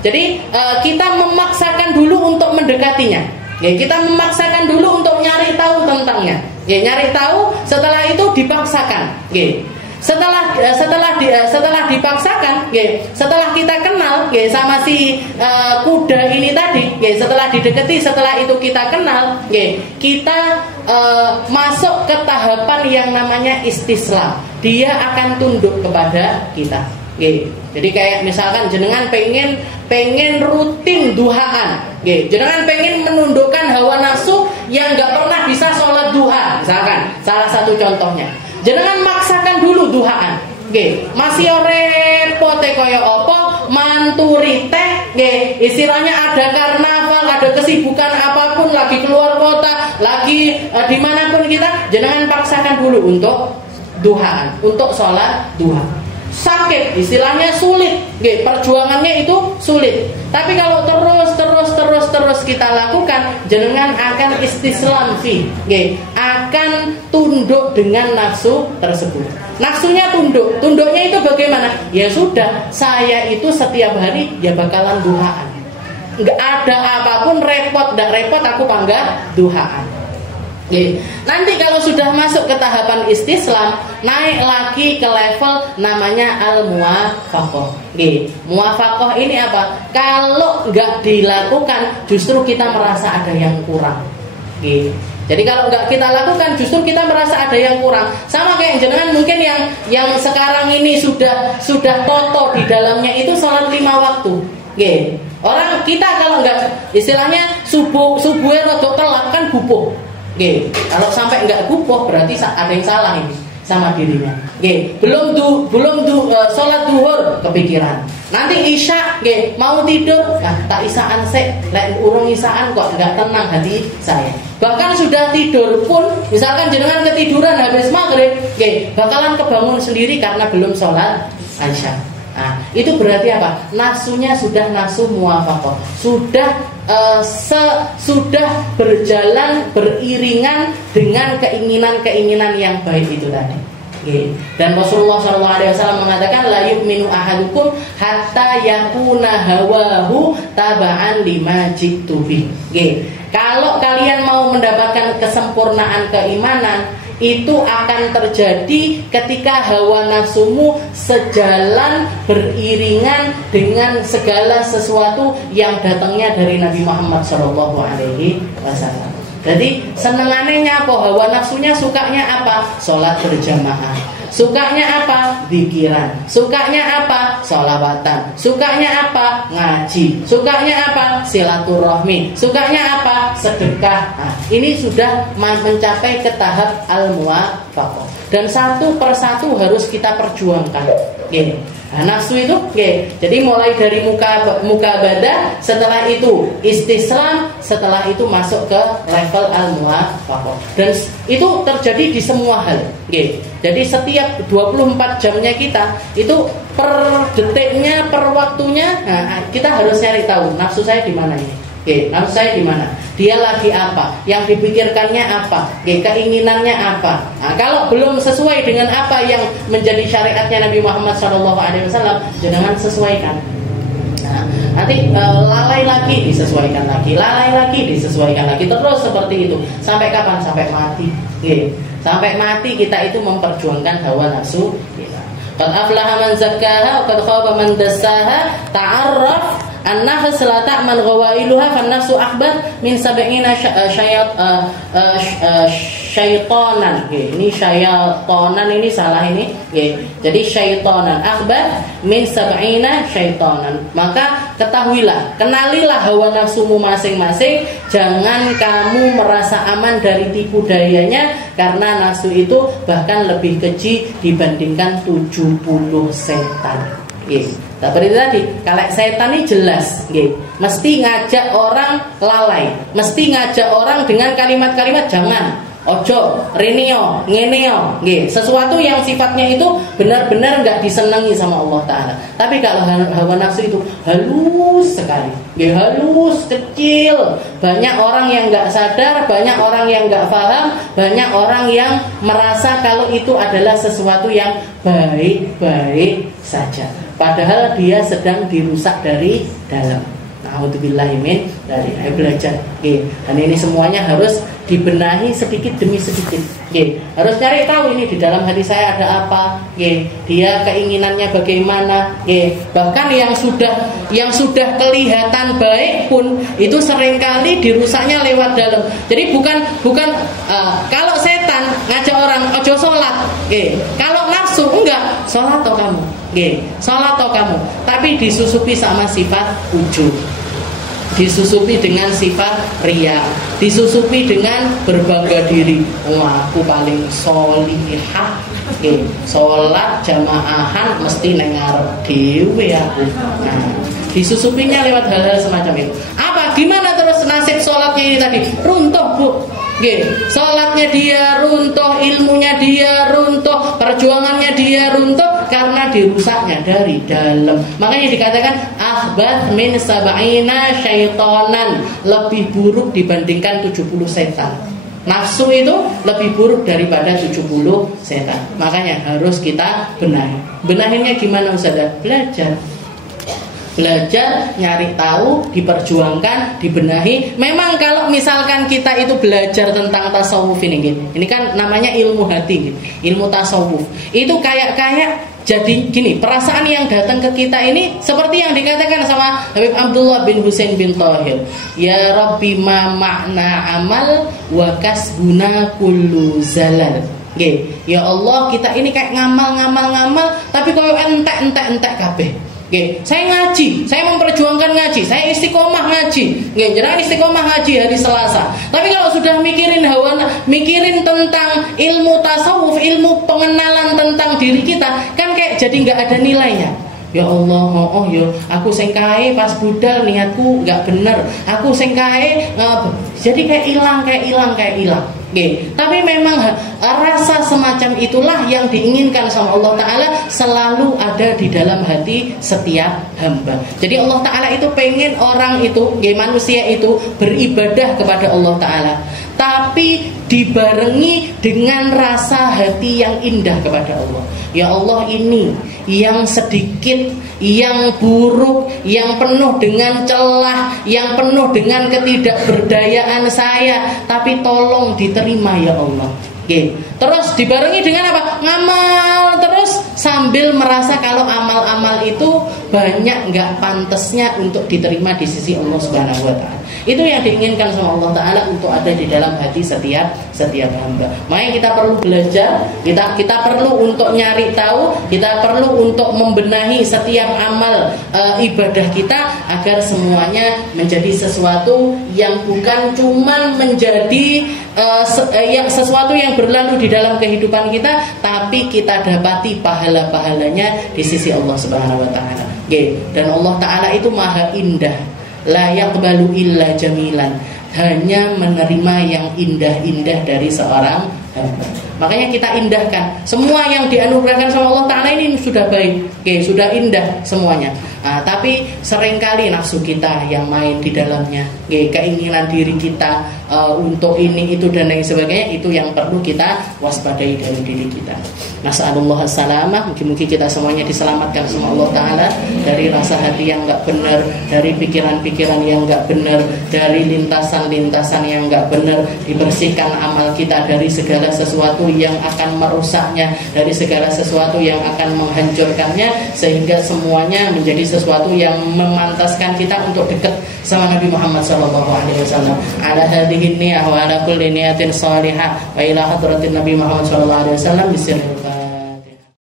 Jadi kita memaksakan dulu untuk mendekatinya. Kita memaksakan dulu untuk nyari tahu tentangnya. Nyari tahu, setelah itu dipaksakan. Setelah dipaksakan, setelah kita kenal sama si kuda ini tadi, setelah didekati, setelah itu kita kenal, kita masuk ke tahapan yang namanya istislam. Dia akan tunduk kepada kita. Jadi kayak misalkan jenengan pengen rutin duhaan, jenengan pengen menundukkan hawa nafsu yang nggak pernah bisa sholat duha, misalkan salah satu contohnya. Jenengan maksakan dulu duhaan, masih repot kaya apa, manturi teh, istilahnya ada karnaval, ada kesibukan apapun, lagi keluar kota, lagi dimanapun kita, jenengan paksakan dulu untuk duhaan, untuk sholat duha. Sakit, istilahnya sulit, perjuangannya itu sulit. Tapi kalau terus kita lakukan, jenengan akan istislam akan tunduk dengan nafsu tersebut. Nafsunya tunduknya itu bagaimana? Ya sudah, saya itu setiap hari ya bakalan duhaan. Nggak ada apapun, repot dan repot aku panggah duhaan. Nanti kalau sudah masuk ke tahapan istislam, naik lagi ke level namanya al-muwafaqah. Muwafaqah ini apa? Kalau nggak dilakukan, justru kita merasa ada yang kurang. Jadi kalau nggak kita lakukan, justru kita merasa ada yang kurang. Sama kayak jenengan mungkin yang sekarang ini sudah toto di dalamnya itu sholat 5 waktu. Orang kita kalau nggak, istilahnya subuhnya rada telat kan bubuh. Kalau sampai nggak gupoh berarti ada yang salah ini sama dirinya. Belum sholat duhur kepikiran. Nanti isya, mau tidur, tak isaan sek, urung isaan kok nggak tenang hati saya. Bahkan sudah tidur pun, misalkan jenengan ketiduran habis maghrib, bakalan kebangun sendiri karena belum sholat isya. Nah, itu berarti apa? Nafsunya sudah nafsu muwafaqah, sudah berjalan beriringan dengan keinginan-keinginan yang baik itu tadi. Dan Rasulullah SAW mengatakan la yu'minu ahadukum hatta yakuna hawahu taba'an lima jitu bi. Kalau kalian mau mendapatkan kesempurnaan keimanan, itu akan terjadi ketika hawa nafsumu sejalan beriringan dengan segala sesuatu yang datangnya dari Nabi Muhammad SAW. Jadi senengannya apa? Hawa nafsunya sukanya apa? Sholat berjamaah. Sukanya apa? Zikiran. Sukanya apa? Sholawatan. Sukanya apa? Ngaji. Sukanya apa? Silaturahmi. Sukanya apa? Sedekah. Nah, ini sudah mencapai ke tahap al-muwafaqah. Dan satu persatu harus kita perjuangkan. Nah, nafsu itu, jadi mulai dari mukabadah, setelah itu istislam, setelah itu masuk ke level al-muwafaqah. Dan itu terjadi di semua hal. Jadi setiap 24 jamnya kita itu per detiknya, per waktunya, nah, kita harus cari tahu nafsu saya di mana ini. Nafsu saya di mana? Dia lagi apa? Yang dipikirkannya apa? Keinginannya apa? Nah, kalau belum sesuai dengan apa yang menjadi syariatnya Nabi Muhammad SAW, jangan sesuaikan. Nah, nanti lalai lagi disesuaikan lagi, lalai lagi disesuaikan lagi, terus seperti itu. Sampai kapan? Sampai mati. Sampai mati kita itu memperjuangkan hawa nafsu kita. Qad aflaha man zakkaha wa qad khaba man dassaha. Ta'arraf an-nafs la ta'man ghawailuha fan nafsu akhbar min 70 syaitanan. Ini syaitanan, ini salah ini. Jadi syaitanan akhbar min 70 syaitanan. Maka ketahuilah, kenalilah hawa nafsumu masing-masing. Jangan kamu merasa aman dari tipu dayanya, karena nafsu itu bahkan lebih keji dibandingkan 70 setan. Seperti tadi, kalau setan ini jelas, mesti ngajak orang lalai, mesti ngajak orang dengan kalimat-kalimat jangan, ojo, reneo, ngeneo, sesuatu yang sifatnya itu benar-benar nggak disenangi sama Allah Taala. Tapi kalau hawa nafsu itu halus sekali, halus, kecil. Banyak orang yang nggak sadar, banyak orang yang nggak paham, banyak orang yang merasa kalau itu adalah sesuatu yang baik-baik saja. Padahal dia sedang dirusak dari dalam. Na'udzubillahimin dari belajar. Dan ini semuanya harus dibenahi sedikit demi sedikit. Harus cari tahu ini di dalam hati saya ada apa. Dia keinginannya bagaimana. Bahkan yang sudah kelihatan baik pun itu seringkali dirusaknya lewat dalam. Jadi bukan kalau setan ngajak orang ojo sholat. Kalau nafsu enggak, sholat toh kamu. Sholat toh kamu. Tapi disusupi sama sifat ujub, disusupi dengan sifat riya, disusupi dengan berbangga diri. Aku paling sholihah, sholat jamaahan mesti nengarep dewe aku. Nah, disusupinya lewat hal-hal semacam itu. Apa? Gimana terus nasib sholatnya ini tadi? Runtuh, Bu. Sholatnya dia runtuh, ilmunya dia runtuh, perjuangannya dia runtuh karena dirusaknya dari dalam. Makanya dikatakan ahbat min 70 syaitanan, lebih buruk dibandingkan 70 setan. Nafsu itu lebih buruk daripada 70 setan. Makanya harus kita benahi. Benahinya gimana Ustazah? Belajar, nyari tahu, diperjuangkan, dibenahi. Memang kalau misalkan kita itu belajar tentang tasawuf ini kan namanya ilmu hati, ilmu tasawuf. Itu kayak jadi gini, perasaan yang datang ke kita ini seperti yang dikatakan sama Habib Abdullah bin Husain bin Thahir. Ya Rabbi ma makna amal wa kasbuna kullu zalal. Ya Allah, kita ini kayak ngamal tapi koyo entek kabeh. Saya ngaji, saya memperjuangkan ngaji, saya istiqomah ngaji. Jangan istiqomah ngaji hari Selasa. Tapi kalau sudah mikirin mikirin tentang ilmu tasawuf, ilmu pengenalan tentang diri kita, kan kayak jadi nggak ada nilainya. Ya Allah, aku sing kae pas budal niatku nggak bener. Aku sing kae jadi kayak hilang. Tapi memang rasa semacam itulah yang diinginkan sama Allah Ta'ala selalu ada di dalam hati setiap hamba. Jadi Allah Ta'ala itu pengen orang itu, manusia itu beribadah kepada Allah Ta'ala, tapi dibarengi dengan rasa hati yang indah kepada Allah. Ya Allah, ini yang sedikit, yang buruk, yang penuh dengan celah, yang penuh dengan ketidakberdayaan saya, tapi tolong diterima ya Allah. Terus dibarengi dengan apa? Ngamal terus sambil merasa kalau amal-amal itu banyak nggak pantasnya untuk diterima di sisi Allah Subhanahu Wa Taala. Itu yang diinginkan sama Allah Taala untuk ada di dalam hati setiap hamba. Makanya kita perlu belajar, kita perlu untuk nyari tahu, kita perlu untuk membenahi setiap amal ibadah kita agar semuanya menjadi sesuatu yang bukan cuman menjadi sesuatu yang berlalu di dalam kehidupan kita, tapi kita dapati pahala-pahalanya di sisi Allah Subhanahu Wa Taala. Dan Allah Taala itu maha indah, la yaqbalu illa jamilan, hanya menerima yang indah-indah dari seorang hamba. Makanya kita indahkan semua yang dianugerahkan sama Allah Ta'ala ini sudah baik, sudah indah semuanya. Tapi seringkali nafsu kita yang main di dalamnya, keinginan diri kita untuk ini itu dan lain sebagainya, itu yang perlu kita waspadai dari diri kita. Nasallallahu salamah, mungkin kita semuanya diselamatkan sama Allah Ta'ala dari rasa hati yang enggak benar, dari pikiran-pikiran yang enggak benar, dari lintasan-lintasan yang enggak benar, dibersihkan amal kita dari segala sesuatu yang akan merusaknya, dari segala sesuatu yang akan menghancurkannya, sehingga semuanya menjadi sesuatu yang memantaskan kita untuk dekat sama Nabi Muhammad SAW. Ala hadhihi niyah wa ala kulli niyatin salihah wa ila hadratin Nabi Muhammad SAW bisirril